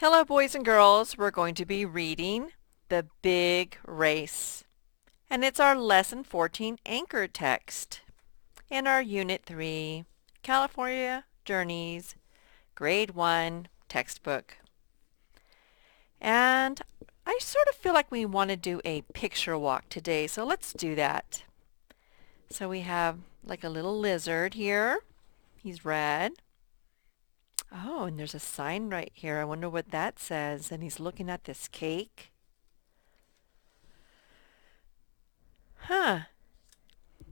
Hello, boys and girls. We're going to be reading The Big Race, and it's our Lesson 14 anchor text in our Unit 3 California Journeys Grade 1 textbook. And I sort of feel like we want to do a picture walk today, so let's do that. So we have like a little lizard here. He's red. Oh, and there's a sign right here. I wonder what that says. And he's looking at this cake. Huh.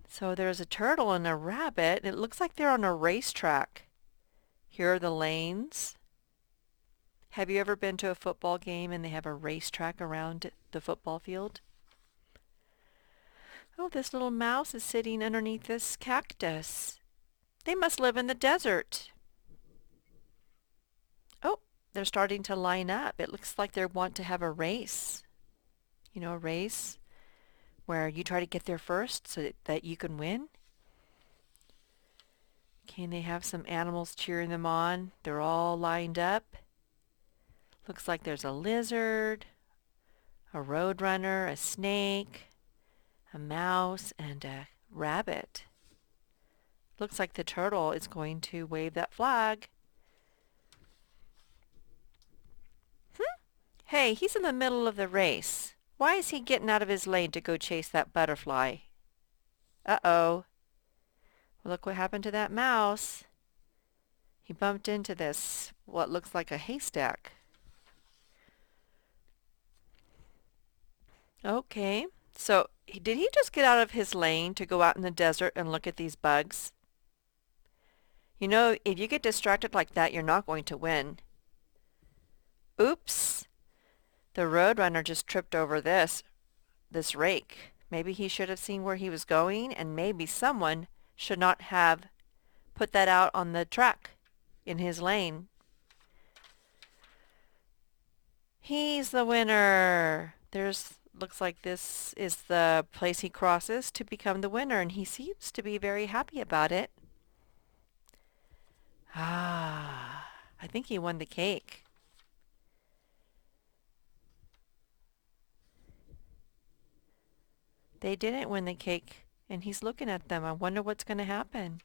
So there's a turtle and a rabbit. It looks like they're on a racetrack. Here are the lanes. Have you ever been to a football game and they have a racetrack around the football field? Oh, this little mouse is sitting underneath this cactus. They must live in the desert. Oh, they're starting to line up. It looks like they want to have a race. You know, a race where you try to get there first so that you can win. Okay, and they have some animals cheering them on. They're all lined up. Looks like there's a lizard, a roadrunner, a snake, a mouse, and a rabbit. Looks like the turtle is going to wave that flag. Hey, he's in the middle of the race. Why is he getting out of his lane to go chase that butterfly? Uh-oh. Well, look what happened to that mouse. He bumped into this, what looks like a haystack. Okay, so did he just get out of his lane to go out in the desert and look at these bugs? You know, if you get distracted like that, you're not going to win. Oops, the roadrunner just tripped over this rake. Maybe he should have seen where he was going, and maybe someone should not have put that out on the track in his lane. He's the winner. Looks like this is the place he crosses to become the winner, and he seems to be very happy about it. Ah, I think he won the cake. They didn't win the cake, and he's looking at them. I wonder what's going to happen.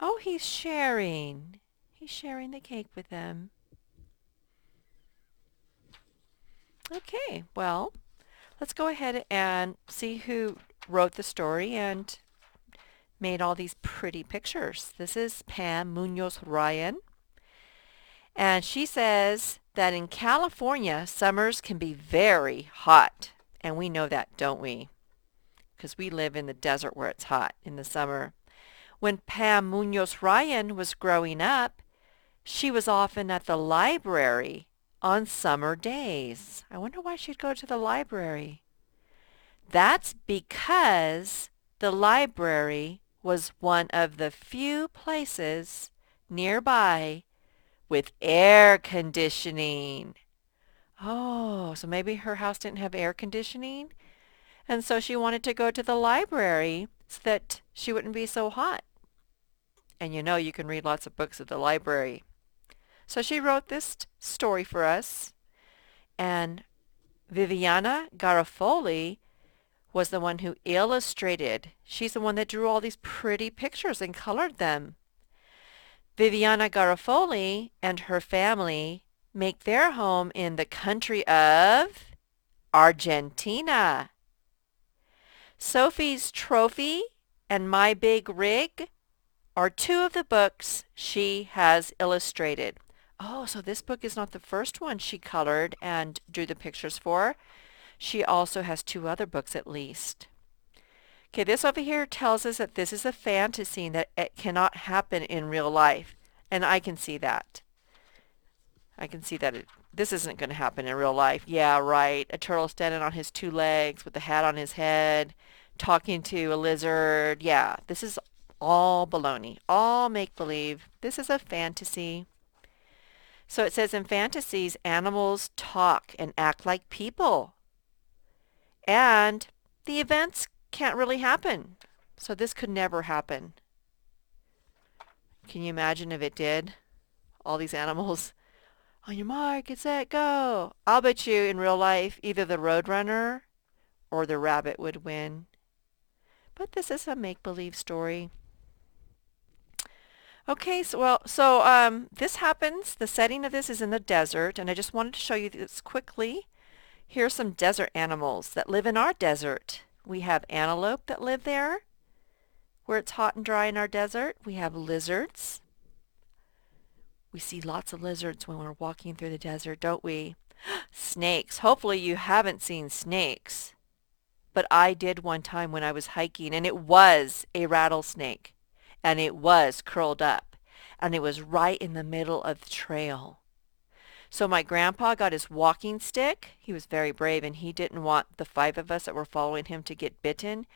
Oh, he's sharing. He's sharing the cake with them. Okay, well, let's go ahead and see who wrote the story and made all these pretty pictures. This is Pam Munoz Ryan, and she says that in California, summers can be very hot. And we know that, don't we? Because we live in the desert where it's hot in the summer. When Pam Munoz Ryan was growing up, she was often at the library on summer days. I wonder why she'd go to the library. That's because the library was one of the few places nearby with air conditioning. Oh, so maybe her house didn't have air conditioning? And so she wanted to go to the library so that she wouldn't be so hot. And you know you can read lots of books at the library. So she wrote this story for us, and Viviana Garofoli was the one who illustrated. She's the one that drew all these pretty pictures and colored them. Viviana Garofoli and her family make their home in the country of Argentina. Sophie's Trophy and My Big Rig are two of the books she has illustrated. Oh, so this book is not the first one she colored and drew the pictures for. She also has two other books at least. Okay, this over here tells us that this is a fantasy and that it cannot happen in real life. And I can see that. I can see that this isn't going to happen in real life. Yeah, right. A turtle standing on his two legs with a hat on his head, talking to a lizard. Yeah, this is all baloney, all make-believe. This is a fantasy. So it says in fantasies, animals talk and act like people. And the events can't really happen. So this could never happen. Can you imagine if it did? All these animals On your mark, get set, go. I'll bet you in real life either the Roadrunner or the rabbit would win. But this is a make-believe story. Okay, so this happens. The setting of this is in the desert, and I just wanted to show you this quickly. Here are some desert animals that live in our desert. We have antelope that live there, where it's hot and dry in our desert. We have lizards. We see lots of lizards when we're walking through the desert, don't we? Snakes. Hopefully you haven't seen snakes. But I did one time when I was hiking, and it was a rattlesnake. And it was curled up. And it was right in the middle of the trail. So my grandpa got his walking stick. He was very brave, and he didn't want the 5 of us that were following him to get bitten.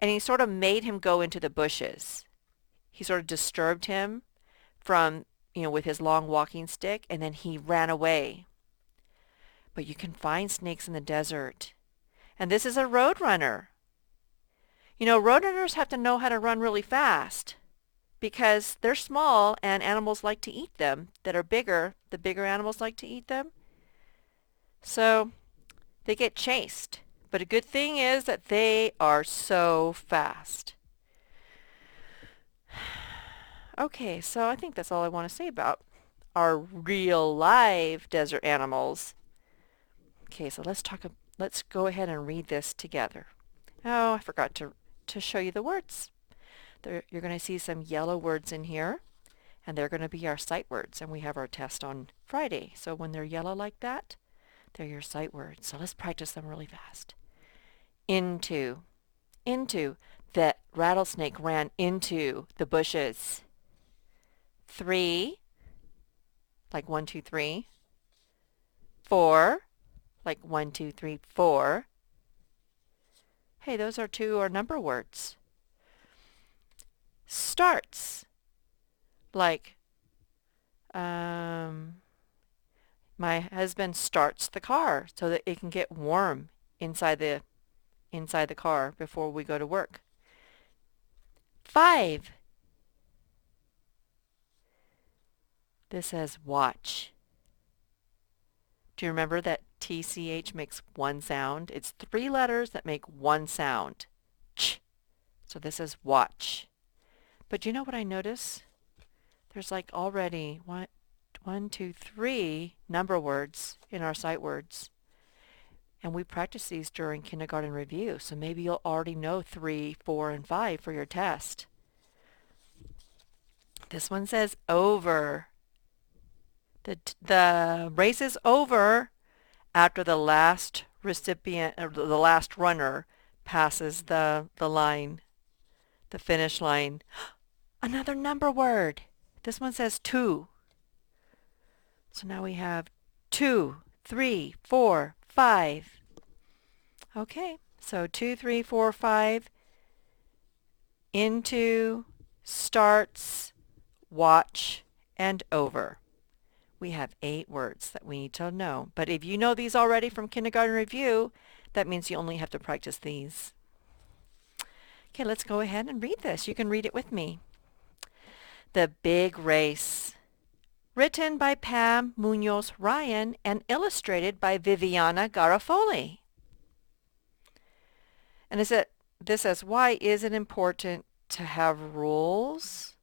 And he sort of made him go into the bushes. He sort of disturbed him from, with his long walking stick, and then he ran away. But you can find snakes in the desert. And this is a roadrunner. Roadrunners have to know how to run really fast because they're small and animals like to eat them that are bigger. The bigger animals like to eat them. So they get chased. But a good thing is that they are so fast. Okay, so I think that's all I want to say about our real live desert animals. Okay, so let's go ahead and read this together. Oh, I forgot to show you the words. You're going to see some yellow words in here, and they're going to be our sight words, and we have our test on Friday. So when they're yellow like that, they're your sight words. So let's practice them really fast. Into. The rattlesnake ran into the bushes. 3, like 1, 2, 3. 4, like 1, 2, 3, 4. Hey, those are 2 or number words. Starts, like my husband starts the car so that it can get warm inside the car before we go to work. 5. This says watch. Do you remember that TCH makes one sound? It's 3 letters that make one sound. Ch. So this is watch. But do you know what I notice? There's like already 1, 2, 3 number words in our sight words. And we practice these during kindergarten review, so maybe you'll already know 3, 4, and 5 for your test. This one says over. The race is over after the last recipient, or the last runner passes the line, the finish line. Another number word. This one says 2. So now we have 2, 3, 4, 5. Okay, so 2, 3, 4, 5. Into, starts, watch, and over. We have 8 words that we need to know. But if you know these already from kindergarten review, that means you only have to practice these. Okay, let's go ahead and read this. You can read it with me. The Big Race. Written by Pam Munoz Ryan and illustrated by Viviana Garofoli. And this says, why is it important to have rules?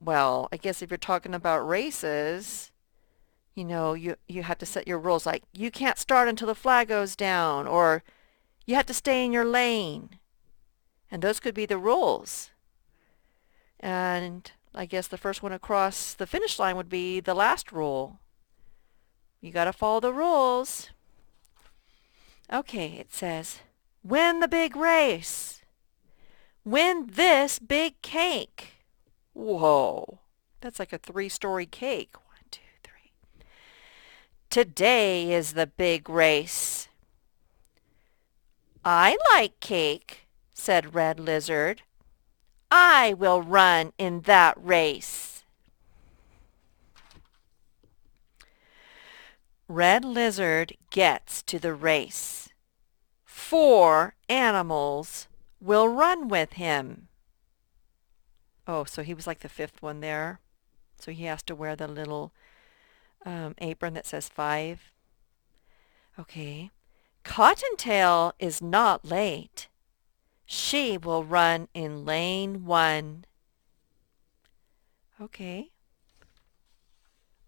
Well, I guess if you're talking about races, you have to set your rules, like you can't start until the flag goes down, or you have to stay in your lane. And those could be the rules. And I guess the first one across the finish line would be the last rule. You got to follow the rules. Okay, it says, win the big race. Win this big cake. Whoa, that's like a 3-story cake. 1, 2, 3. Today is the big race. I like cake, said Red Lizard. I will run in that race. Red Lizard gets to the race. 4 animals will run with him. Oh, so he was like the 5th one there. So he has to wear the little apron that says 5. Okay. Cottontail is not late. She will run in lane 1. Okay.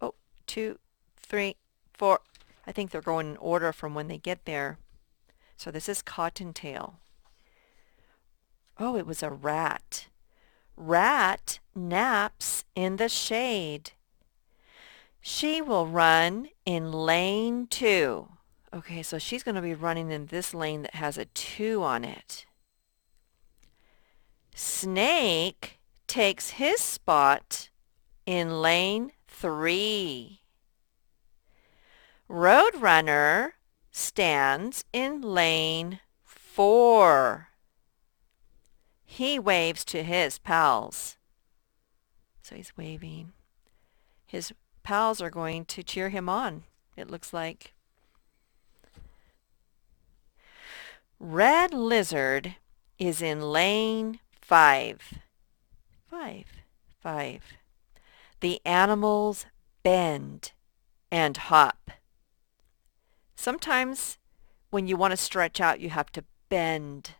Oh, 2, 3, 4. I think they're going in order from when they get there. So this is Cottontail. Oh, it was a rat. Rat naps in the shade. She will run in lane 2. Okay, so she's going to be running in this lane that has a 2 on it. Snake takes his spot in lane 3. Roadrunner stands in lane 4. He waves to his pals. So he's waving. His pals are going to cheer him on, it looks like. Red Lizard is in lane 5. 5. 5. The animals bend and hop. Sometimes when you want to stretch out, you have to bend.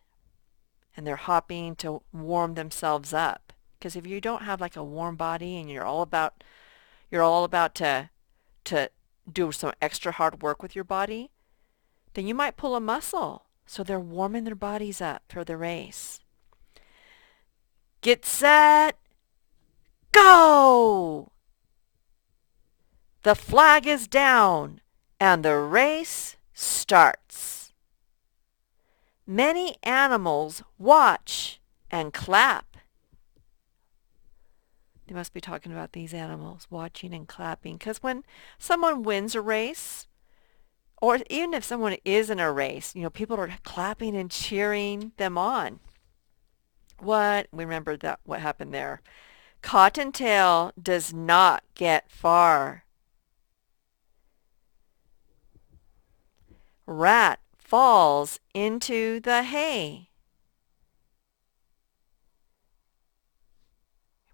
And they're hopping to warm themselves up. Because if you don't have like a warm body and you're all about to do some extra hard work with your body, then you might pull a muscle. So they're warming their bodies up for the race. Get set, go! The flag is down and the race starts. Many animals watch and clap. They must be talking about these animals watching and clapping, because when someone wins a race, or even if someone is in a race, people are clapping and cheering them on. We remember that what happened there. Cottontail does not get far. Rat falls into the hay.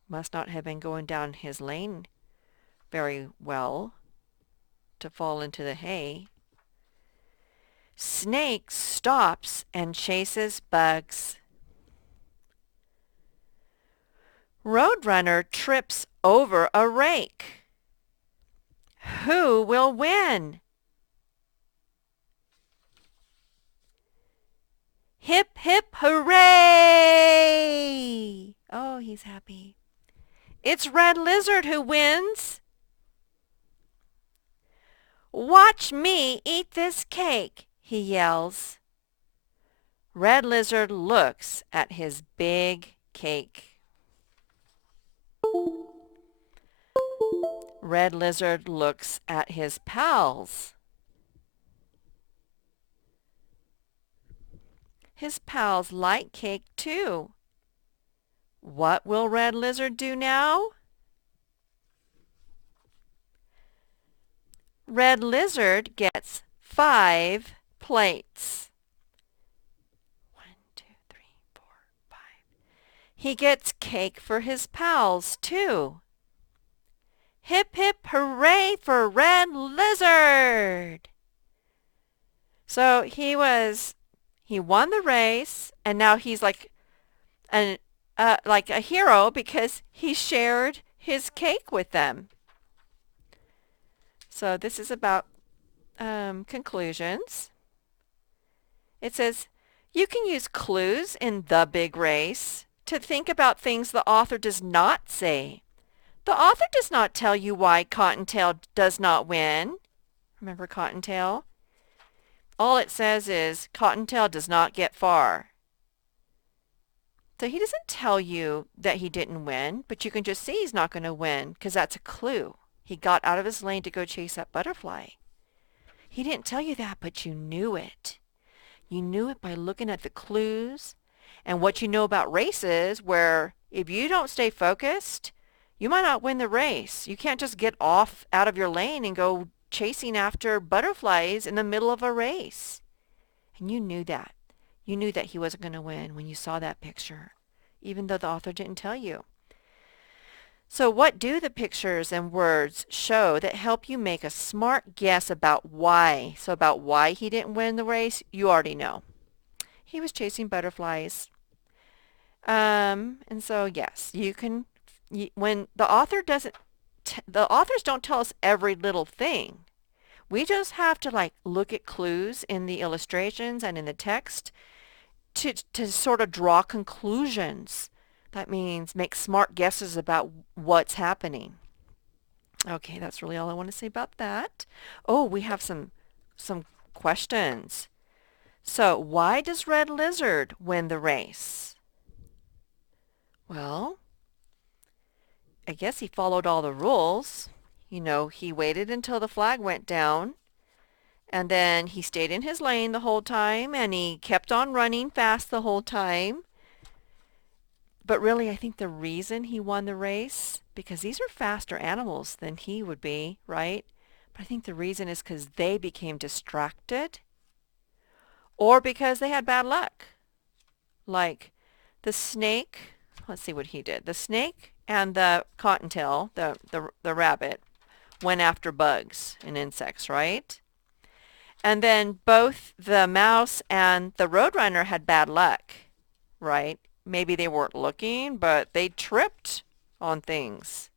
Must not have been going down his lane very well to fall into the hay. Snake stops and chases bugs. Roadrunner trips over a rake. Who will win? Hip, hip, hooray! Oh, he's happy. It's Red Lizard who wins. Watch me eat this cake, he yells. Red Lizard looks at his big cake. Red Lizard looks at his pals. His pals like cake too. What will Red Lizard do now? Red Lizard gets 5 plates. 1, 2, 3, 4, 5. He gets cake for his pals too. Hip, hip, hooray for Red Lizard! So he won the race, and now he's like a hero because he shared his cake with them. So this is about conclusions. It says, you can use clues in The Big Race to think about things the author does not say. The author does not tell you why Cottontail does not win. Remember Cottontail? All it says is Cottontail does not get far. So he doesn't tell you that he didn't win, but you can just see he's not going to win because that's a clue. He got out of his lane to go chase that butterfly. He didn't tell you that, but you knew it. You knew it by looking at the clues and what you know about races, where if you don't stay focused, you might not win the race. You can't just get off out of your lane and go chasing after butterflies in the middle of a race. And you knew that. You knew that he wasn't going to win when you saw that picture, even though the author didn't tell you. So what do the pictures and words show that help you make a smart guess about why? So about why he didn't win the race, you already know. He was chasing butterflies. And so yes, when the author doesn't, the authors don't tell us every little thing. We just have to like look at clues in the illustrations and in the text to sort of draw conclusions. That means make smart guesses about what's happening. Okay, that's really all I want to say about that. Oh, we have some questions. So, why does Red Lizard win the race? Well, I guess he followed all the rules. You know, he waited until the flag went down, and then he stayed in his lane the whole time, and he kept on running fast the whole time. But really, I think the reason he won the race, because these are faster animals than he would be, right? But I think the reason is because they became distracted or because they had bad luck. Like the snake, let's see what he did. The snake and the cottontail, the rabbit, went after bugs and insects, right? And then both the mouse and the roadrunner had bad luck, right? Maybe they weren't looking, but they tripped on things.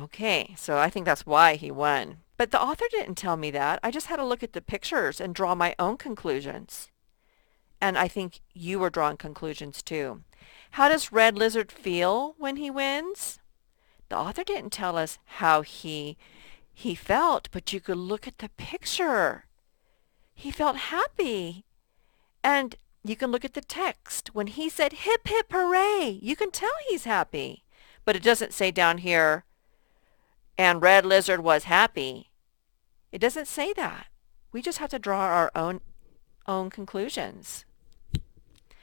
Okay, so I think that's why he won. But the author didn't tell me that. I just had to look at the pictures and draw my own conclusions. And I think you were drawing conclusions too. How does Red Lizard feel when he wins? The author didn't tell us how he felt, but you could look at the picture. He felt happy. And you can look at the text. When he said, hip, hip, hooray, you can tell he's happy. But it doesn't say down here, and Red Lizard was happy. It doesn't say that. We just have to draw our own conclusions.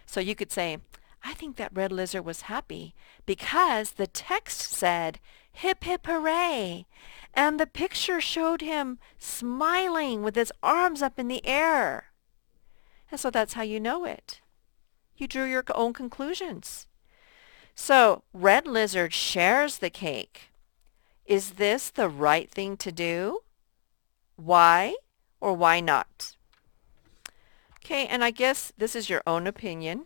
So you could say, I think that Red Lizard was happy because the text said, hip, hip, hooray. And the picture showed him smiling with his arms up in the air. And so that's how you know it. You drew your own conclusions. So Red Lizard shares the cake. Is this the right thing to do? Why or why not? Okay, and I guess this is your own opinion.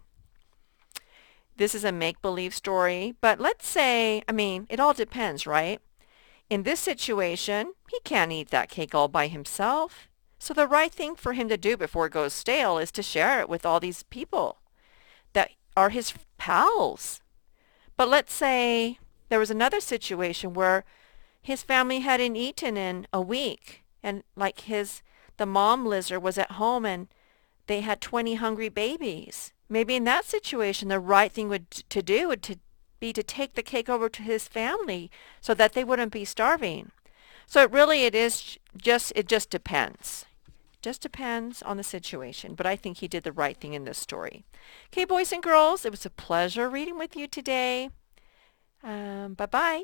This is a make-believe story, but let's say, it all depends, right? In this situation, he can't eat that cake all by himself. So the right thing for him to do before it goes stale is to share it with all these people that are his pals. But let's say there was another situation where his family hadn't eaten in a week, and like the mom lizard was at home and they had 20 hungry babies. Maybe in that situation, the right thing to do would be to take the cake over to his family so that they wouldn't be starving. So it just depends. Just depends on the situation. But I think he did the right thing in this story. Okay, boys and girls, it was a pleasure reading with you today. Bye-bye.